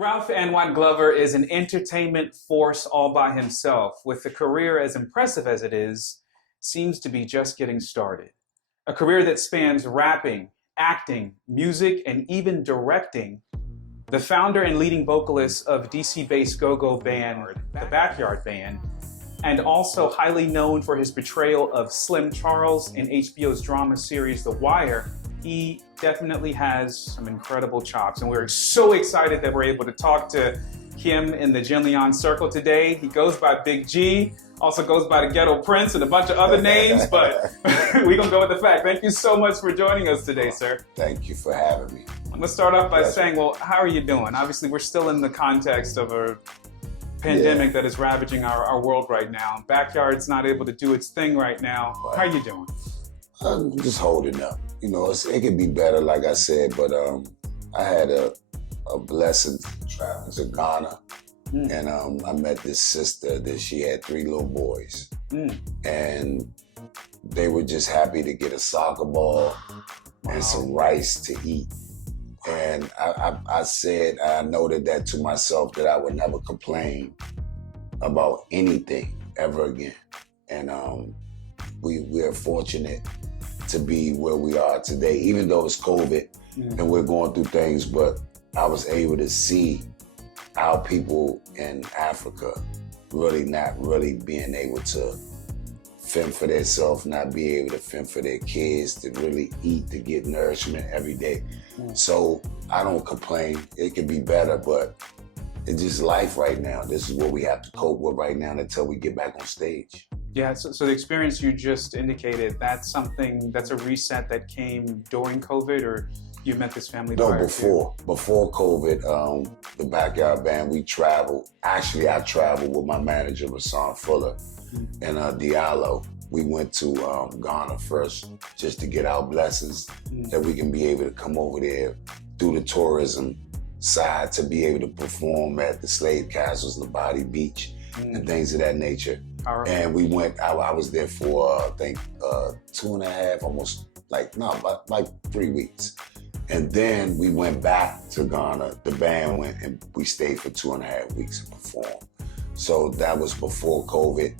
Ralph Anwan Glover is an entertainment force all by himself, with a career as impressive as it is, seems to be just getting started. A career that spans rapping, acting, music, and even directing. The founder and leading vocalist of DC-based go-go band, the Backyard Band, and also highly known for his portrayal of Slim Charles in HBO's drama series The Wire, he definitely has some incredible chops, and we're so excited that we're able to talk to him in the Jenleeíon circle today. He goes by Big G, also goes by the Ghetto Prince and a bunch of other names, but we're gonna go with the fact. Thank you so much for joining us today, sir. Thank you for having me. Let's start off by saying, well, how are you doing? Obviously, we're still in the context of a pandemic that is ravaging our world right now. Backyard's not able to do its thing right now. How are you doing? I'm just holding up. You know, it could be better, like I said, but I had a blessing traveling to Ghana, and I met this sister that she had 3 little boys, and they were just happy to get a soccer ball and some rice to eat. And I said, I noted that to myself, that I would never complain about anything ever again. And we're fortunate to be where we are today, even though it's COVID and we're going through things, but I was able to see how people in Africa really not really being able to fend for themselves, not be able to fend for their kids, to really eat, to get nourishment every day. So I don't complain. It could be better, but it's just life right now. This is what we have to cope with right now until we get back on stage. Yeah, so the experience you just indicated, that's a reset that came during COVID, or you met this family prior? No, before COVID, the Backyard Band, we traveled. Actually, I traveled with my manager, Rashawn Fuller, and Diallo. We went to Ghana first just to get our blessings that we can be able to come over there through the tourism side to be able to perform at the slave castles, Labadi Beach, and things of that nature. And we went, I was there for, I think, 2.5, almost like 3 weeks. And then we went back to Ghana. The band went and we stayed for 2.5 weeks and performed. So that was before COVID.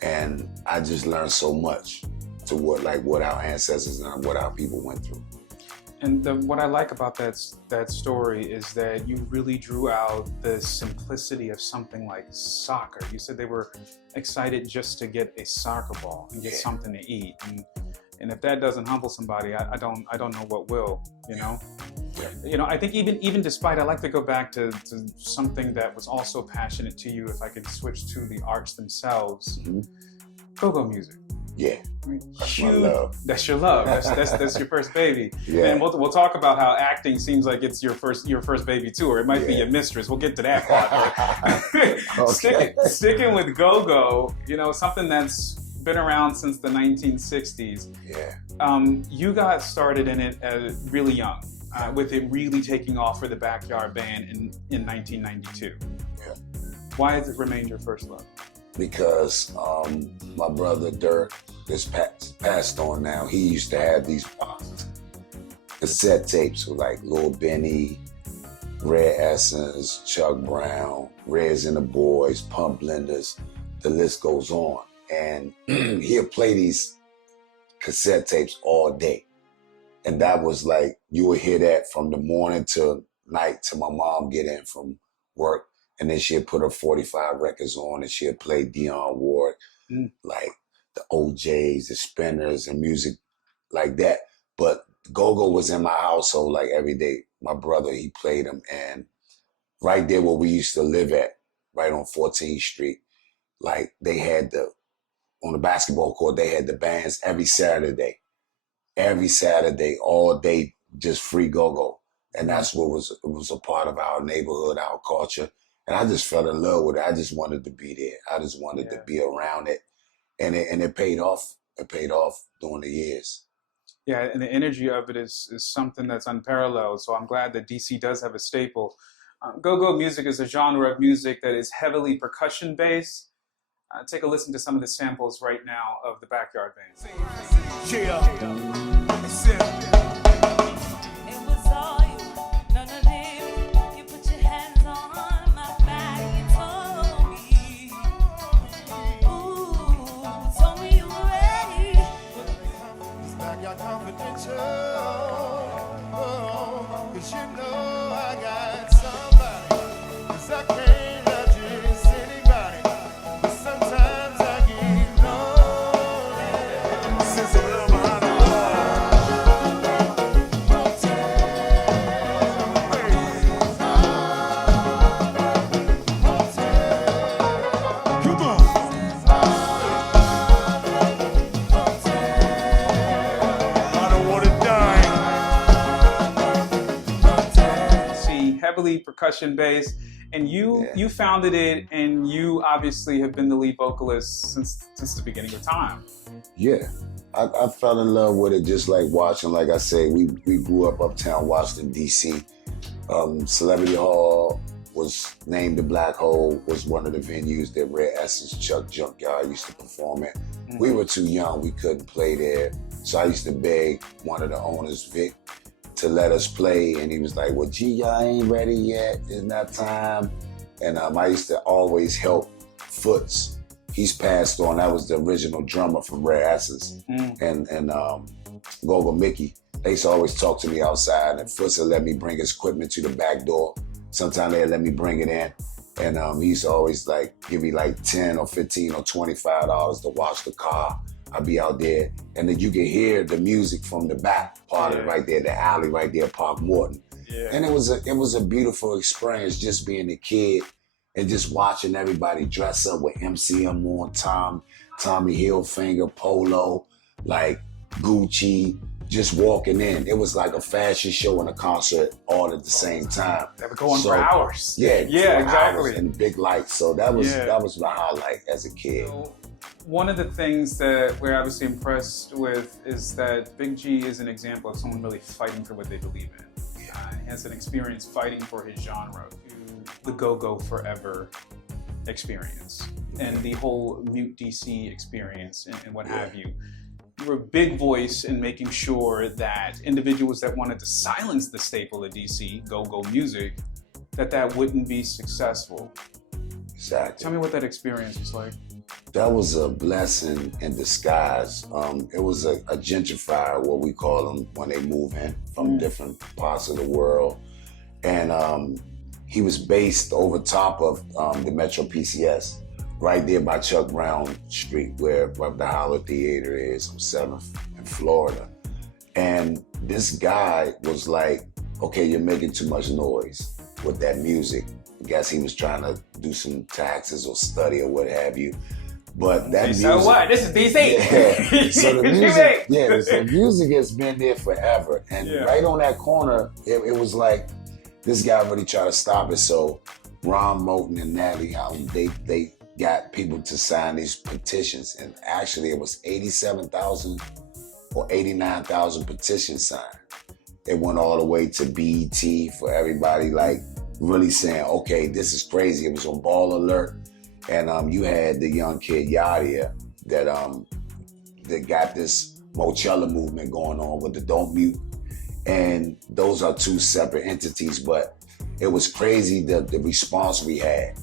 And I just learned so much to what our ancestors and what our people went through. And what I like about that story is that you really drew out the simplicity of something like soccer. You said they were excited just to get a soccer ball and get something to eat. And if that doesn't humble somebody, I don't know what will, you know? Yeah. You know, I think even despite, I like to go back to something that was also passionate to you, if I could switch to the arts themselves. Go-go music. Yeah, that's my love. That's your love. That's your first baby. Yeah. And we'll talk about how acting seems like it's your first baby too, or it might be your mistress. We'll get to that part. Okay. Sticking with go-go, you know, something that's been around since the 1960s. Yeah. You got started in it really young, with it really taking off for the Backyard Band in 1992. Yeah. Why has it remained your first love? Because my brother Dirk is passed on now. He used to have these cassette tapes with like Lil Benny, Red Essence, Chuck Brown, Reds and the Boys, Pump Blenders, the list goes on. And he'll play these cassette tapes all day. And that was like, you would hear that from the morning to night till my mom get in from work. And then she'd put her 45 records on and she'd play Dionne Ward, like the OJs, the Spinners, and music like that. But go-go was in my household like every day. My brother, he played them. And right there where we used to live at, right on 14th Street, like they had on the basketball court, they had the bands every Saturday, all day, just free go-go. And that's what was a part of our neighborhood, our culture. And I just fell in love with it. I just wanted to be there. I just wanted to be around it. And it paid off. It paid off during the years. Yeah, and the energy of it is something that's unparalleled. So I'm glad that DC does have a staple. Go-go music is a genre of music that is heavily percussion-based. Take a listen to some of the samples right now of the Backyard Band. It was all you, none of them. You put your hands on. heavily percussion based, and you founded it, and you obviously have been the lead vocalist since the beginning of time. Yeah, I fell in love with it just like watching. Like I say, we grew up uptown Washington D.C. Celebrity Hall was named the Black Hole, was one of the venues that Rare Essence, Chuck Junkyard used to perform at. Mm-hmm. We were too young, we couldn't play there. So I used to beg one of the owners, Vic, to let us play. And he was like, well, gee, y'all ain't ready yet, it's not time. And I used to always help Foots. He's passed on, that was the original drummer from Rare Essence. And Gogo Mickey. They used to always talk to me outside, and Foots would let me bring his equipment to the back door. Sometimes they'd let me bring it in. And he used to always like give me like 10 or 15 or $25 to wash the car. I'd be out there, and then you could hear the music from the back part of it right there, the alley right there, Park Morton. Yeah. And it was a beautiful experience just being a kid and just watching everybody dress up with MCM on, Tommy Hilfiger, Polo, like Gucci, just walking in. It was like a fashion show and a concert all at the same time. They were going for hours. Yeah, exactly. And big lights. So that was my highlight as a kid. So, one of the things that we're obviously impressed with is that Big G is an example of someone really fighting for what they believe in. He has an experience fighting for his genre, the Go-Go Forever experience, and the whole Mute DC experience and what have you. You were a big voice in making sure that individuals that wanted to silence the staple of DC, go-go music, that wouldn't be successful. Exactly. Tell me what that experience was like. That was a blessing in disguise. It was a gentrifier, what we call them, when they move in from different parts of the world. And he was based over top of the Metro PCS, right there by Chuck Brown Street, where the Howler Theater is on 7th in Florida. And this guy was like, okay, you're making too much noise with that music. I guess he was trying to do some taxes or study or what have you. But that music... So what? This is DC! Yeah. So the music has been there forever. And right on that corner, it was like, this guy really tried to stop it. So Ron Moulton and Natalie, they got people to sign these petitions, and actually it was 87,000 or 89,000 petitions signed. It went all the way to BET for everybody, like really saying, okay, this is crazy. It was on Ball Alert, and you had the young kid Yadia that got this Mochella movement going on with the Don't Mute, and those are two separate entities, but it was crazy the response we had.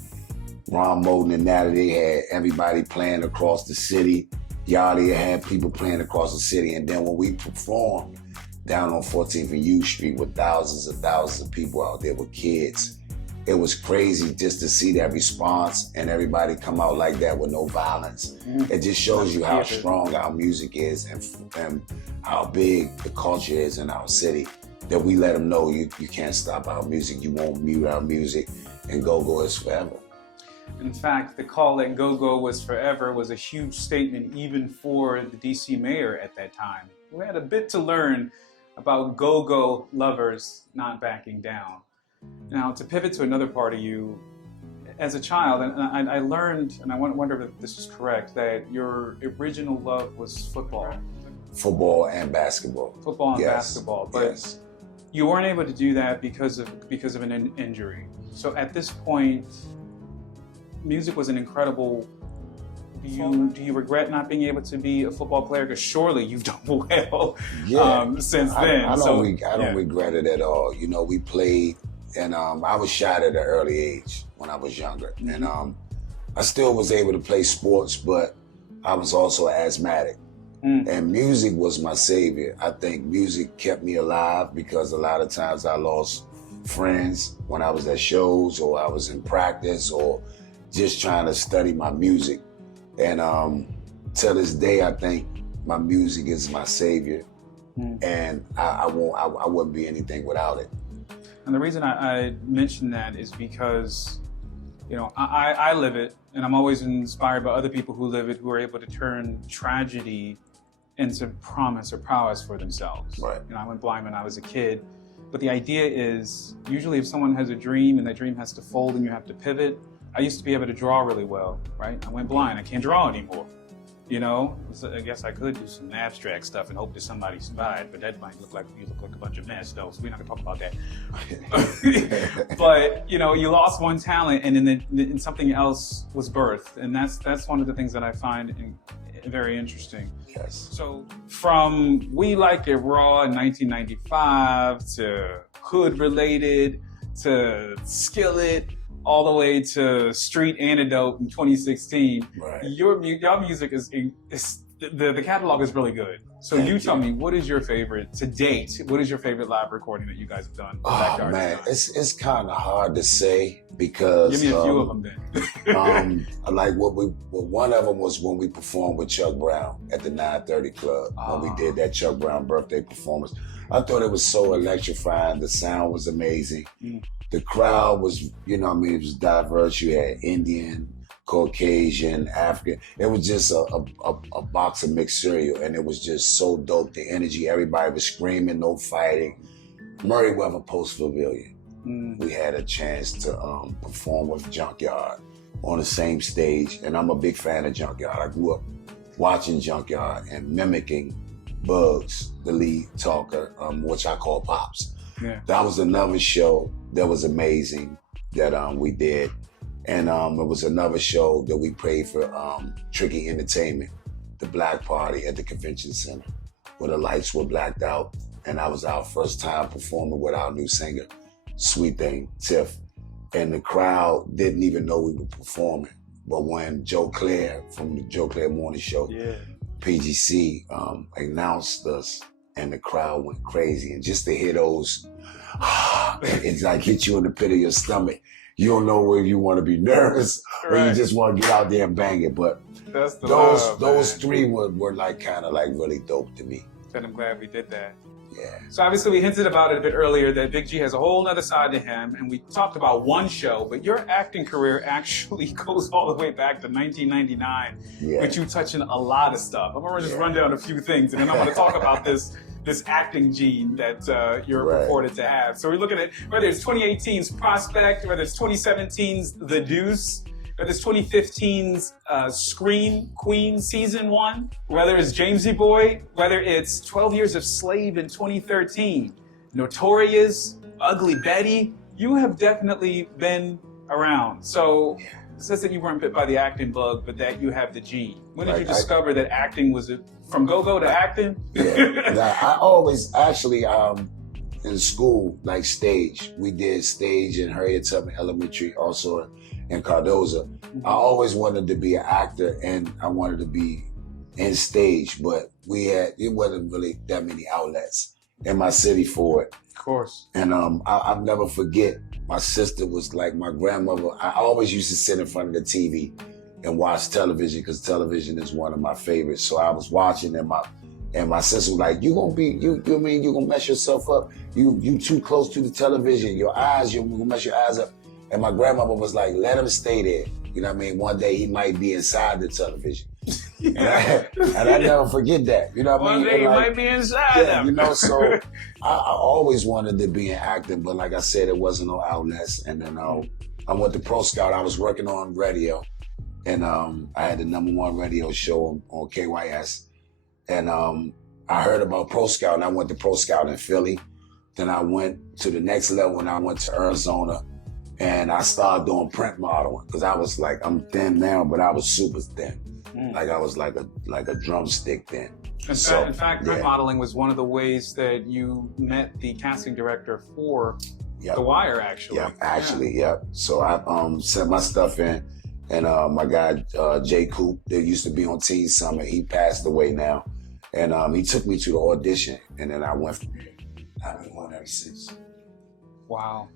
Ron Moulton and Natalie, they had everybody playing across the city. Yachty had people playing across the city. And then when we performed down on 14th and U Street with thousands of people out there with kids, it was crazy just to see that response and everybody come out like that with no violence. It just shows you how strong our music is and how big the culture is in our city, that we let them know you can't stop our music, you won't mute our music, and go-go is forever. In fact, the call that go-go was forever was a huge statement even for the DC mayor at that time. We had a bit to learn about go-go lovers not backing down. Now, to pivot to another part of you, as a child, and I learned, and I wonder if this is correct, that your original love was football. Football and basketball. Football and basketball, but you weren't able to do that because of an injury. So at this point, music was an incredible. Do you regret not being able to be a football player? Because surely you've done well since then. I don't regret it at all. You know, we played, and I was shot at an early age when I was younger, and I still was able to play sports, but I was also asthmatic. And music was my savior. I think music kept me alive because a lot of times I lost friends when I was at shows or I was in practice or just trying to study my music. And to this day, I think my music is my savior, and I wouldn't be anything without it. And the reason I mention that is because, you know, I live it, and I'm always inspired by other people who live it, who are able to turn tragedy into promise or prowess for themselves. Right. You know, I went blind when I was a kid, But the idea is usually if someone has a dream and that dream has to fold and you have to pivot. I used to be able to draw really well, right? I went blind. I can't draw anymore. You know, so I guess I could do some abstract stuff and hope that somebody survived, but that might look like you look like a bunch of mess, though. So we're not gonna talk about that. But you know, you lost one talent, and then something else was birthed, and that's one of the things that I find very interesting. Yes. So from We Like It Raw in 1995 to Hood Related to Skillet, all the way to Street Antidote in 2016. Right. Your music is the catalog is really good. So you tell me, what is your favorite to date? What is your favorite live recording that you guys have done? Oh man, it's kind of hard to say because give me a few of them then. Like one of them was when we performed with Chuck Brown at the 930 Club when we did that Chuck Brown birthday performance. I thought it was so electrifying. The sound was amazing. The crowd was, you know what I mean, it was diverse. You had Indian, Caucasian, African. It was just a box of mixed cereal, and it was just so dope. The energy, everybody was screaming, no fighting. Murray-Weather Post Pavilion. We had a chance to perform with Junkyard on the same stage, and I'm a big fan of Junkyard. I grew up watching Junkyard and mimicking Bugs, the lead talker, which I call Pops. Yeah. That was another show that was amazing that we did. And it was another show that we played for Tricky Entertainment, the Black Party at the Convention Center, where the lights were blacked out. And that was our first time performing with our new singer, Sweet Thing, Tiff. And the crowd didn't even know we were performing. But when Joe Claire from the Joe Claire Morning Show, PGC, announced us, and the crowd went crazy. And just to hear those, it's like hit you in the pit of your stomach. You don't know whether you want to be nervous or you just want to get out there and bang it. But that's the those three were like kind of like really dope to me. And I'm glad we did that. Yeah. So obviously we hinted about it a bit earlier that Big G has a whole other side to him, and we talked about one show, but your acting career actually goes all the way back to 1999, but you touch in a lot of stuff. I'm gonna just run down a few things, and then I'm gonna talk about this acting gene that you're purported to have. So we're looking at whether it's 2018's Prospect, whether it's 2017's The Deuce, whether it's 2015's Scream Queen Season 1, whether it's Jamesy Boy, whether it's 12 Years of Slave in 2013, Notorious, Ugly Betty, you have definitely been around. So it says that you weren't bit by the acting bug, but that you have the gene. When did you discover that acting was from go-go to acting? I always actually, in school, like stage. We did stage in Harriet Tubman Elementary, also in Cardozo. I always wanted to be an actor and I wanted to be in stage, but it wasn't really that many outlets in my city for it. Of course. And I'll never forget, my sister was like my grandmother. I always used to sit in front of the TV and watch television because television is one of my favorites. So I was watching and my sister was like, you gonna mess yourself up. You too close to the television. Your eyes, you're gonna mess your eyes up. And my grandmother was like, let him stay there. You know what I mean? One day he might be inside the television. And I never forget that. You know what I mean? One day he might be inside them. You know, so I always wanted to be in acting, but like I said, it wasn't no outlets. And then I went to Pro Scout. I was working on radio. And I had the #1 radio show on KYS. And I heard about Pro Scout, and I went to Pro Scout in Philly. Then I went to the next level, and I went to Arizona. And I started doing print modeling because I was like, I'm thin now, but I was super thin. Like I was like a drumstick thin. In fact, print modeling was one of the ways that you met the casting director for The Wire, actually. So I sent my stuff in, and my guy Jay Coop, that used to be on Teen Summit, he passed away now, and he took me to the audition, and then I went from there. I've been going ever since. Wow.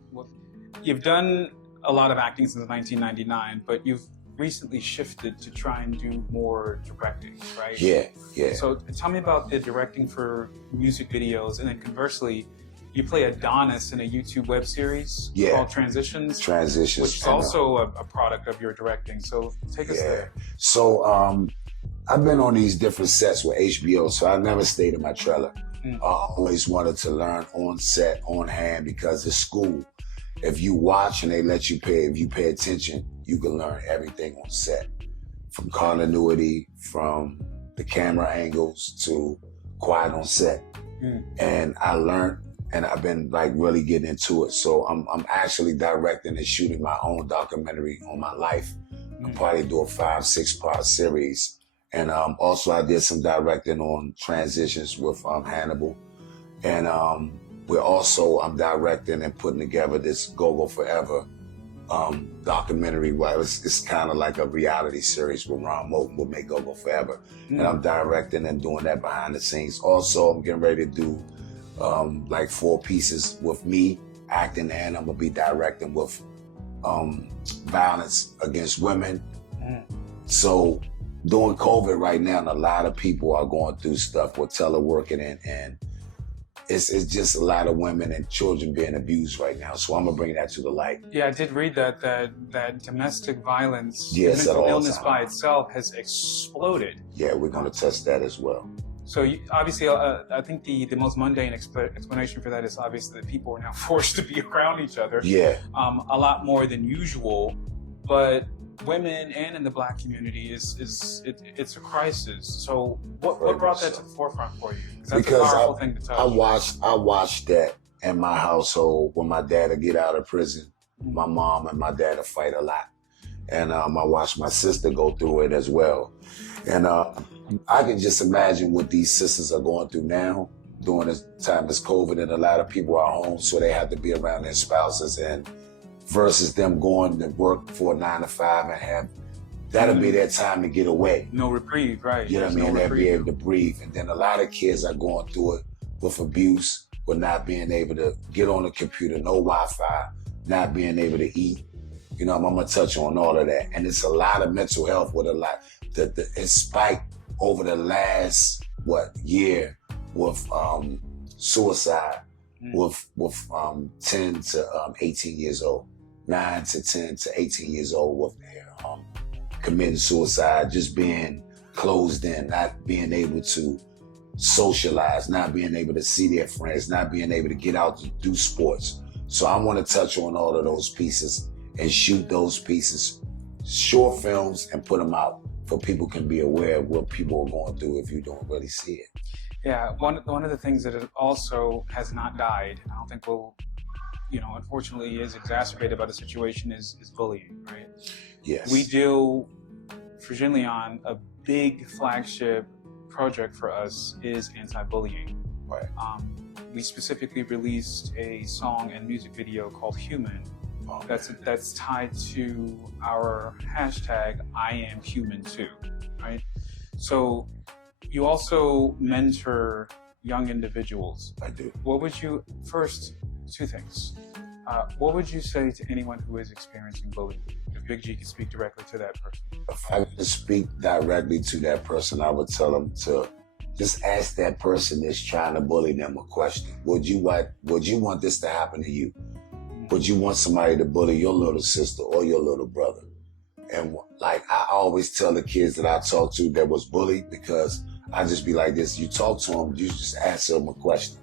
You've done a lot of acting since 1999, but you've recently shifted to try and do more directing, right? Yeah. So tell me about the directing for music videos, and then conversely, you play Adonis in a YouTube web series called Transitions, which is also a product of your directing. So take us there. So I've been on these different sets with HBO, so I never stayed in my trailer. I always wanted to learn on set, on hand, because it's school. If you watch and they let you pay, if you pay attention, you can learn everything on set. From continuity, from the camera angles to quiet on set. And I learned, and I've been like really getting into it. So I'm actually directing and shooting my own documentary on my life. I'll probably do a 5-6 part series. And also I did some directing on transitions with Hannibal. And I'm directing and putting together this Go Forever documentary where it's kind of like a reality series where Ron Moulton will make Go Forever. And I'm directing and doing that behind the scenes. Also, I'm getting ready to do like 4 pieces with me acting, and I'm gonna be directing with violence against women. So during COVID right now, and a lot of people are going through stuff with teleworking, and it's just a lot of women and children being abused right now. So I'm gonna bring that to the light. Yeah, I did read that domestic violence, mental illness by itself has exploded. Yeah, we're gonna test that as well. So obviously, I think the most mundane explanation for that is obviously that people are now forced to be around each other. Yeah. A lot more than usual, but women and in the Black community it's a crisis. So what brought that to the forefront for you? That's a powerful thing to touch. I watched that in my household when my dad would get out of prison. My mom and my dad would fight a lot. And I watched my sister go through it as well. And I can just imagine what these sisters are going through now during this time as COVID, and a lot of people are home, so they have to be around their spouses, and versus them going to work for a 9 to 5 and have, that'll be their time to get away. No reprieve, right? You know what I mean? They'll be able to breathe. And then a lot of kids are going through it with abuse, with not being able to get on the computer, no Wi-Fi, not being able to eat. You know, I'm gonna touch on all of that. And it's a lot of mental health with a lot, it spiked over the last, year with suicide with 10 to 18 years old, 9 to 10 to 18 years old with their committing suicide, just being closed in, not being able to socialize, not being able to see their friends, not being able to get out to do sports. So I want to touch on all of those pieces and shoot those pieces, short films, and put them out so people can be aware of what people are going through if you don't really see it. Yeah, one of the things that it also has not died, and I don't think will, unfortunately is exacerbated by the situation, is bullying, right? Yes. We deal, for Jenleeíon, a big flagship project for us is anti-bullying. Right. We specifically released a song and music video called Human. That's tied to our hashtag #IamHuman2, right? So you also mentor young individuals. I do. What would you, first, 2 things. What would you say to anyone who is experiencing bullying? If Big G could speak directly to that person. If I could speak directly to that person, I would tell them to just ask that person that's trying to bully them a question. Would you want this to happen to you? Would you want somebody to bully your little sister or your little brother? And like I always tell the kids that I talk to that was bullied, because I just be like this, you talk to them, you just ask them a question.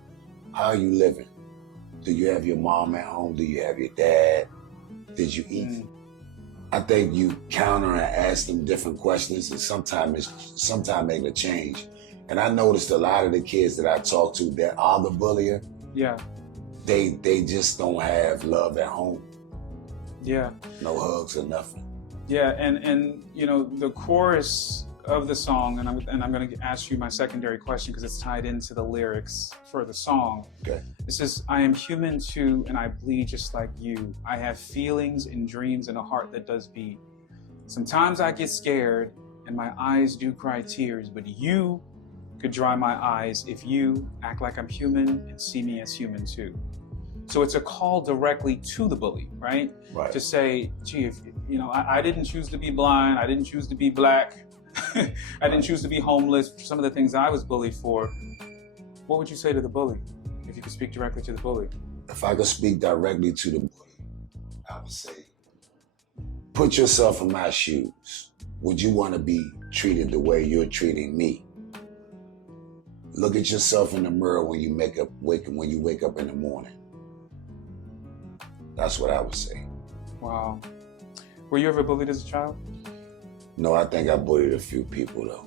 How are you living? Do you have your mom at home? Do you have your dad? Did you eat? I think you counter and ask them different questions, and sometimes make a change. And I noticed a lot of the kids that I talk to that are the bullier, they just don't have love at home. Yeah. No hugs or nothing. Yeah, and the chorus of the song, and I'm going to ask you my secondary question because it's tied into the lyrics for the song. Okay. It says, "I am human too, and I bleed just like you. I have feelings and dreams and a heart that does beat. Sometimes I get scared and my eyes do cry tears, but you could dry my eyes if you act like I'm human and see me as human too." So it's a call directly to the bully, right? Right. To say, gee, I didn't choose to be blind, I didn't choose to be black, I didn't choose to be homeless, some of the things I was bullied for. What would you say to the bully, if you could speak directly to the bully? If I could speak directly to the bully, I would say, put yourself in my shoes. Would you want to be treated the way you're treating me? Look at yourself in the mirror when you wake up in the morning. That's what I would say. Wow. Were you ever bullied as a child? No, I think I bullied a few people though.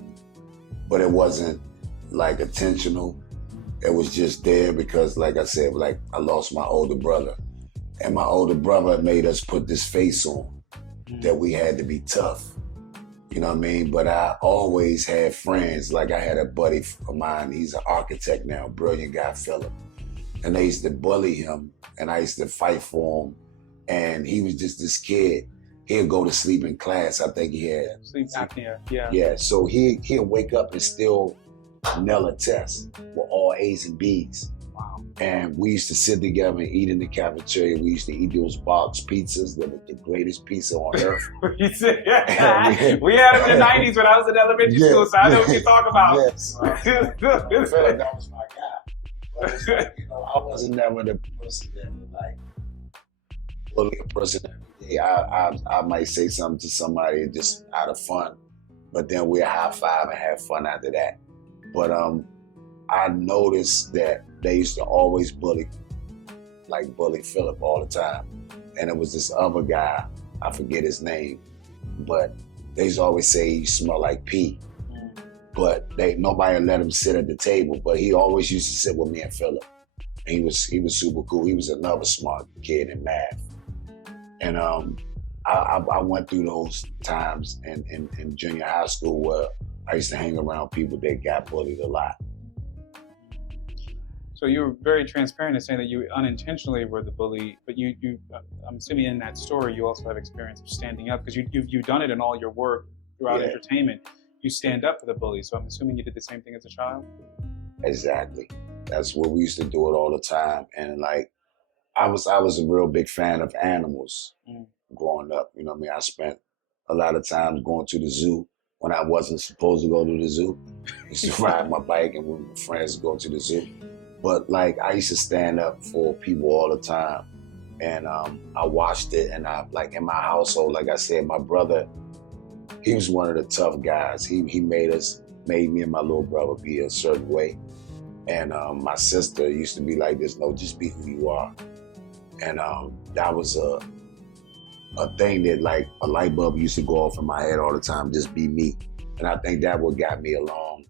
But it wasn't like intentional. It was just there because, like I said, like I lost my older brother. And my older brother made us put this face on that we had to be tough. You know what I mean? But I always had friends. Like I had a buddy of mine, he's an architect now, brilliant guy, Philip. And they used to bully him and I used to fight for him. And he was just this kid. He'd go to sleep in class. I think he had sleep apnea, yeah. Yeah, so he'll wake up and still nail a test with all A's and B's. Wow. And we used to sit together and eat in the cafeteria. We used to eat those box pizzas that were the greatest pizza on earth. We had them in the 90s when I was in elementary school, so I know what you're talking about. Yes. I felt like that was my guy. But it's like, you know, I wasn't never the person that would like bully a person every day. I might say something to somebody just out of fun, but then we'll high five and have fun after that. But I noticed that they used to always bully Philip all the time. And it was this other guy, I forget his name, but they used to always say he smelled like pee. But nobody let him sit at the table, but he always used to sit with me and Philip. And he was super cool. He was another smart kid in math. And I went through those times in junior high school where I used to hang around people that got bullied a lot. So you were very transparent in saying that you unintentionally were the bully, but I'm assuming in that story you also have experience of standing up because you've done it in all your work throughout entertainment. You stand up for the bully, so I'm assuming you did the same thing as a child? Exactly. That's what we used to do it all the time. And like, I was a real big fan of animals growing up. You know what I mean? I spent a lot of time going to the zoo when I wasn't supposed to go to the zoo. I used to ride my bike and with my friends go to the zoo. But like, I used to stand up for people all the time. And I watched it, and I, like in my household, like I said, my brother, he was one of the tough guys. He made me and my little brother be a certain way. And my sister used to be like this, no, just be who you are. And that was a thing that like a light bulb used to go off in my head all the time, just be me. And I think that what got me along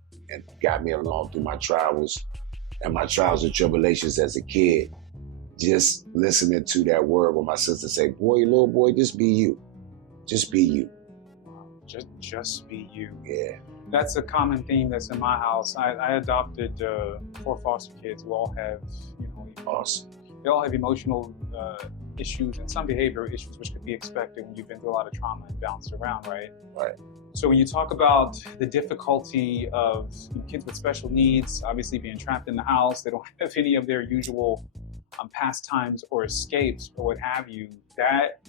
through my travels and my trials and tribulations as a kid. Just listening to that word when my sister say, boy, little boy, just be you. Just be you. Just be you. Yeah. That's a common theme that's in my house. I adopted 4 foster kids who all have, Awesome. They all have emotional issues and some behavioral issues, which could be expected when you've been through a lot of trauma and bounced around, right? Right. So when you talk about the difficulty of kids with special needs, obviously being trapped in the house, they don't have any of their usual pastimes or escapes or what have you, that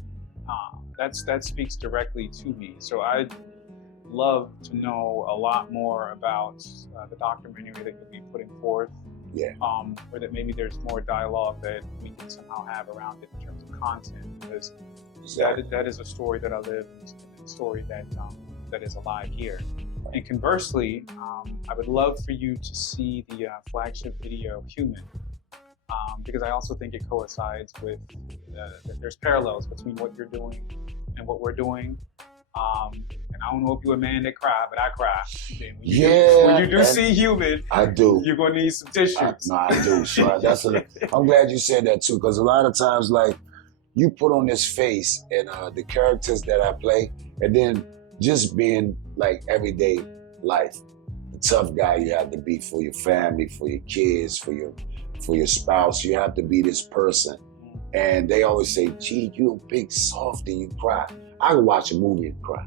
speaks directly to me. So I'd love to know a lot more about the documentary that you'll be putting forth. Yeah. Or that maybe there's more dialogue that we can somehow have around it in terms of content, because that is a story that I live, a story that is alive here. And conversely, I would love for you to see the flagship video, Human, because I also think it coincides with, there's parallels between what you're doing and what we're doing. And I don't know if you're a man that cry, but I cry. When you do see Human, I do. You're gonna need some tissues. I do. So I'm glad you said that too, because a lot of times, like, you put on this face and the characters that I play, and then just being like everyday life, the tough guy you have to be for your family, for your kids, for your spouse. You have to be this person. And they always say, gee, you a big softy, you cry. I can watch a movie and cry.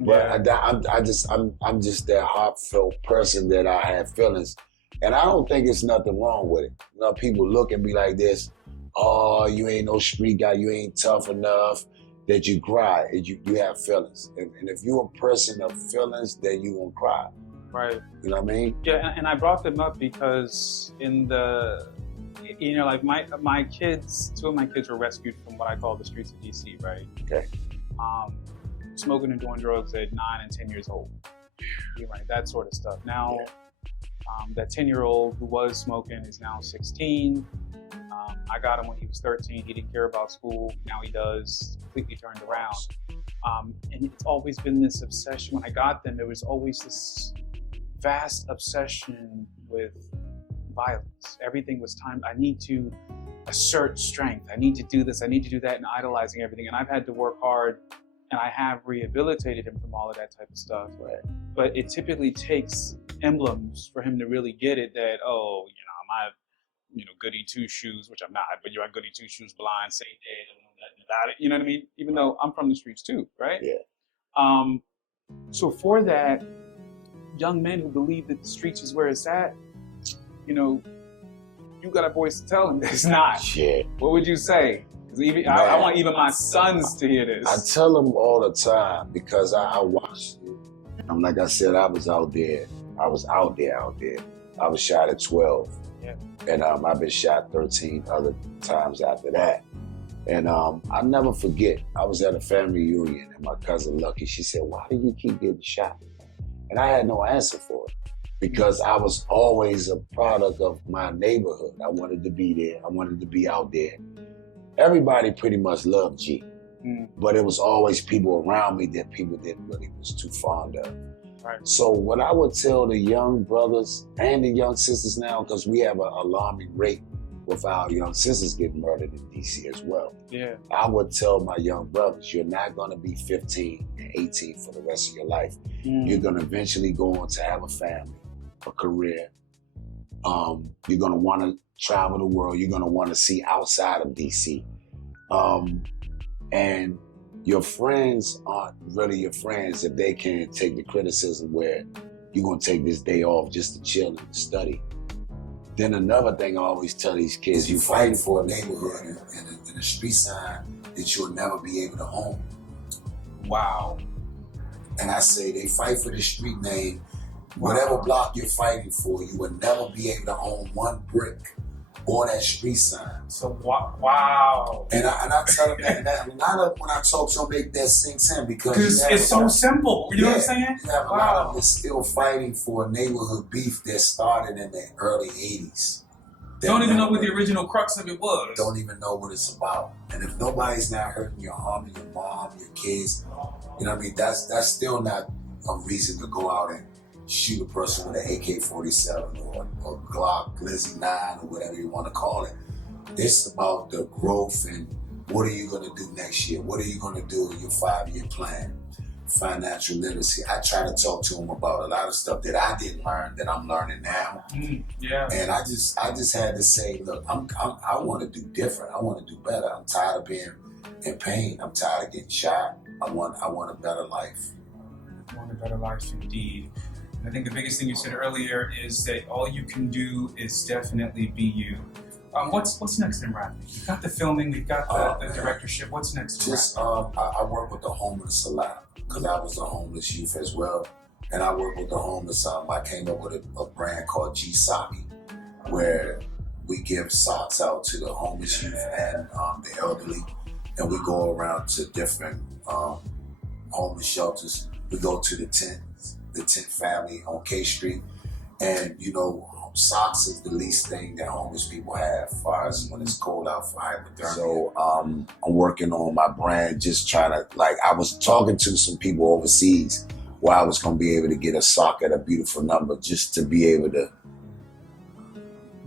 But I'm just that heartfelt person that I have feelings. And I don't think it's nothing wrong with it. You know, people look and be like this, oh, you ain't no street guy, you ain't tough enough that you cry. You have feelings. And if you're a person of feelings, then you won't cry. Right. You know what I mean? Yeah, and I brought them up because like my kids, 2 of my kids were rescued from what I call the streets of DC, right? Okay. Smoking and doing drugs at 9 and 10 years old. You're right, that sort of stuff. Now, That 10-year-old who was smoking is now 16. I got him when he was 13. He didn't care about school. Now he does. Completely turned around. And it's always been this obsession. When I got them, there was always this vast obsession with violence. Everything was timed. I need to assert strength. I need to do this. I need to do that, and idolizing everything. And I've had to work hard, and I have rehabilitated him from all of that type of stuff. Right. But it typically takes emblems for him to really get it that, oh, I'm goody two shoes, which I'm not, but you're goody two shoes, blind, say dead, about it. You know what I mean? Even though I'm from the streets too, right? Yeah. So for that, young men who believe that the streets is where it's at, you got a voice to tell them it's not. Shit. What would you say? Because I want even my sons to hear this. I tell them all the time because I watched it. Like I said, I was out there. I was out there. I was shot at 12. Yeah. And I've been shot 13 other times after that. And I never forget, I was at a family reunion and my cousin Lucky, she said, why do you keep getting shot? And I had no answer for it because I was always a product of my neighborhood. I wanted to be there. I wanted to be out there. Everybody pretty much loved G, but it was always people around me that people didn't really was too fond of. Right. So what I would tell the young brothers and the young sisters now, because we have an alarming rate with our young sisters getting murdered in DC as well. Yeah. I would tell my young brothers, you're not gonna be 15 and 18 for the rest of your life. You're gonna eventually go on to have a family, a career. You're gonna wanna travel the world. You're gonna wanna see outside of DC. And your friends aren't really your friends if they can't take the criticism where you're gonna take this day off just to chill and study. Then another thing I always tell these kids, you fighting for a neighborhood and a street sign that you'll never be able to own. Wow. And I say they fight for the street name. Whatever block you're fighting for, you will never be able to own one brick or that street sign. So wow. And I tell them that a lot of when I talk to them, that sinks in because it's so simple. You know what I'm saying? You have a lot of them still fighting for a neighborhood beef that started in the early 80s. Don't even know what the original crux of it was. Don't even know what it's about. And if nobody's not hurting your harming your mom, your kids, you know what I mean? That's still not a reason to go out and shoot a person with an AK-47 or Glock, Glizzy 9 or whatever you want to call it. It's about the growth and what are you going to do next year? What are you going to do in your 5-year plan? Financial literacy. I try to talk to them about a lot of stuff that I didn't learn that I'm learning now. Yeah. And I just had to say, look, I want to do different. I want to do better. I'm tired of being in pain. I'm tired of getting shot. I want a better life. I want a better life indeed. I think the biggest thing you said earlier is that all you can do is definitely be you. What's next in rapping? We've got the filming, we've got the directorship. What's next? Just I work with the homeless a lot because I was a homeless youth as well, and I work with the homeless. I came up with a brand called G Sockie, where we give socks out to the homeless youth and the elderly, and we go around to different homeless shelters. We go to the tent family on K Street, and socks is the least thing that homeless people have as far as when it's cold out for hypothermia. So I'm working on my brand, just trying to, I was talking to some people overseas where I was going to be able to get a sock at a beautiful number just to be able to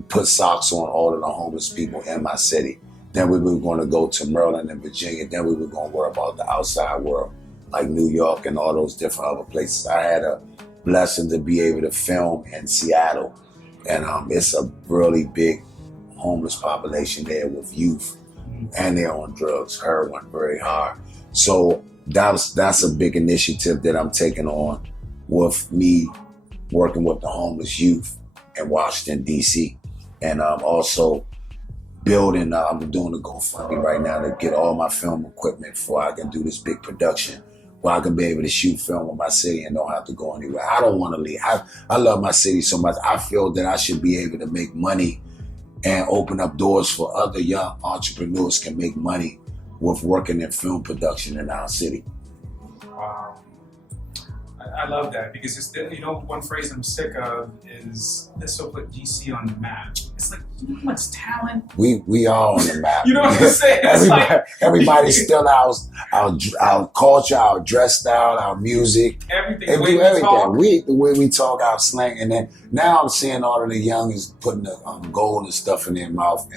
put socks on all of the homeless people in my city. Then we were going to go to Maryland and Virginia. Then we were going to worry about the outside world, like New York and all those different other places. I had a blessing to be able to film in Seattle. And it's a really big homeless population there with youth, and they're on drugs, heroin, very hard. So that's a big initiative that I'm taking on with me working with the homeless youth in Washington, D.C. And also building, I'm doing a GoFundMe right now to get all my film equipment before I can do this big production, where I can be able to shoot film in my city and don't have to go anywhere. I don't want to leave. I love my city so much. I feel that I should be able to make money and open up doors for other young entrepreneurs can make money with working in film production in our city. Wow. I love that because it's you know, one phrase I'm sick of is this will put DC on the map. It's like, you know how much talent? We are on the map. You know what I'm saying? Everybody's still our culture, our dress style, our music. Everything. They The way do we everything. talk. The way we talk, our slang, and then now I'm seeing all of the youngins putting the gold and stuff in their mouth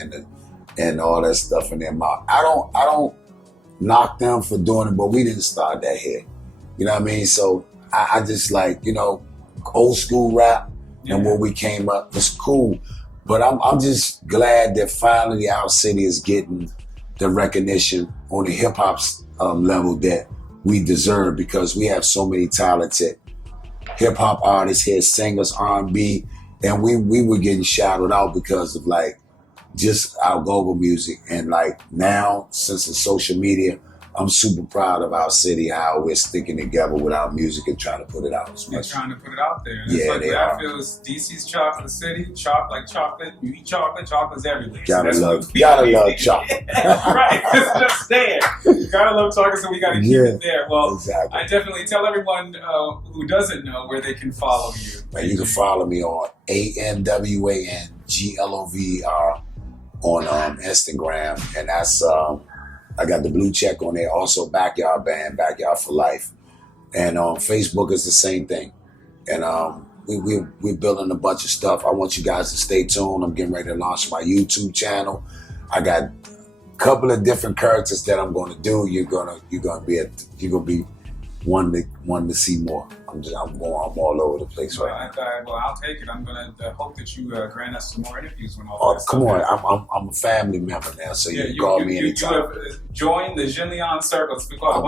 and all that stuff in their mouth. I don't knock them for doing it, but we didn't start that here. You know what I mean? So I just like, you know, old school rap and where we came up was cool. But I'm just glad that finally our city is getting the recognition on the hip hop level that we deserve, because we have so many talented hip hop artists here, singers, R&B, and we were getting shouted out because of like just our global music. And like now, since it's social media, I'm super proud of our city, how we're sticking together with our music and trying to put it out as much. Trying to put it out there. And Yeah, it's like they what are. I feel is DC's chocolate city, like chocolate. You eat chocolate, chocolate's everything. Gotta So love that's chocolate. right, it's just there. You gotta love chocolate, so we gotta keep it there. Well, exactly. I definitely tell everyone who doesn't know where they can follow you. Man, you can follow me on ANWANGLOVER on Instagram, and that's I got the blue check on there. Also, Backyard Band, Backyard for Life, and on Facebook is the same thing. And we're building a bunch of stuff. I want you guys to stay tuned. I'm getting ready to launch my YouTube channel. I got a couple of different characters that I'm going to do. You're gonna be one to see more. I'm all over the place right now. Well, I'll take it. I'm gonna hope that you grant us some more interviews when all this Come on, happens. I'm a family member now, so you can you, call you, me you, anytime. You have joined the Jenleeíon circle. Because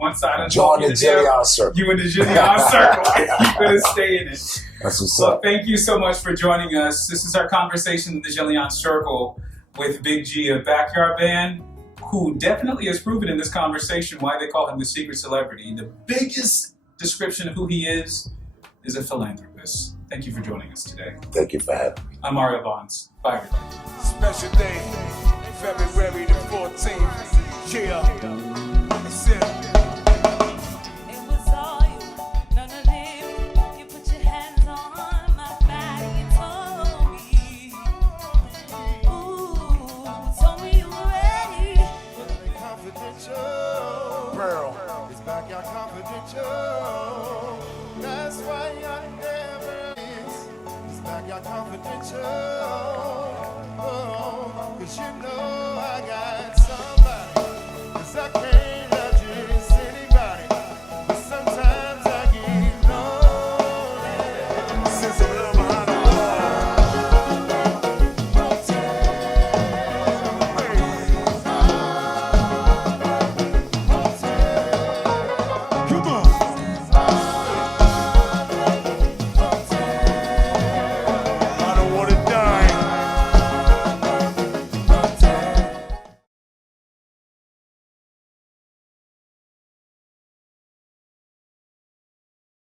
one side of Join the Jenleeíon circle. You in the Jenleeíon circle. You're gonna stay in it. That's what's Well, up. thank you so much for joining us. This is our conversation in the Jenleeíon circle with Big G of Backyard Band, who definitely has proven in this conversation why they call him the secret celebrity. The biggest description of who he is a philanthropist. Thank you for joining us today. Thank you for having me. I'm Mario Bonds. Bye, everybody. Special day, February the 14th. Yeah. It's it. It was all you, none of them. You put your hands on my back and told me, ooh, told me you were ready. Confidential. Pearl. It's Backyard Confidential. That's why I never is. It's Backyard Confidential. Oh, 'cause you know I got